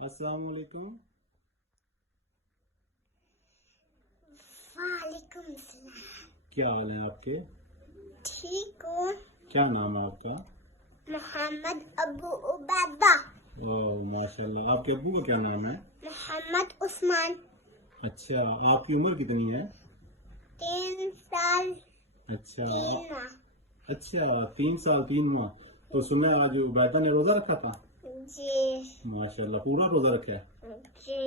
السلام علیکم. وعلیکم السلام. کیا حال ہے آپ کے؟ ٹھیک ہوں. کیا نام ہے آپ کا؟ محمد ابو عبیدہ. ماشاء اللہ. آپ کے ابو کا کیا نام ہے؟ محمد عثمان. اچھا، آپ کی عمر کتنی ہے؟ 3 سال اچھا 3 ماہ. اچھا 3 سال 3 ماہ. تو سنا ہے آج عبیدہ نے روزہ رکھا تھا؟ جی ماشاء اللہ. پورا روزہ رکھا ہے؟ جی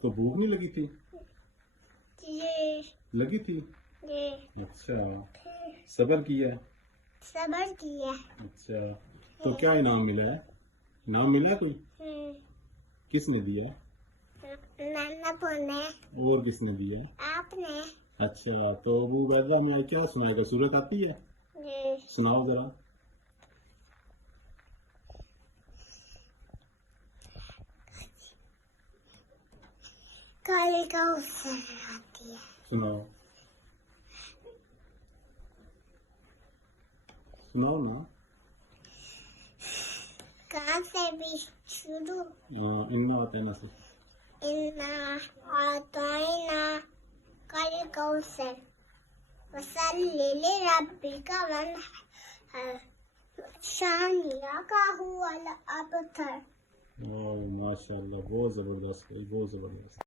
تو بھوک نہیں لگی تھی؟ جی لگی تھی. جی. اچھا، صبر کیا؟ صبر کیا. اچھا، تو کیا انعام ملا ہے؟ انعام ملا ہے کوئی؟ کس نے دیا؟ نانا نے. اور کس نے دیا؟ آپ نے. اچھا، تو ابو عبیدہ میں کیا سنائے گا؟ سورت آتی ہے؟ جی. سناؤ ذرا. کالے کا اسر آتی ہے. سناؤ سناؤ نا. کہاں سے بھی شروع. ان آتے نا سے. انا اعطینا کل کوثر وصلی لربک وانحر شانئک هو الابتر. ماشاء اللہ، بہت زبردست بھائی، بہت زبردست.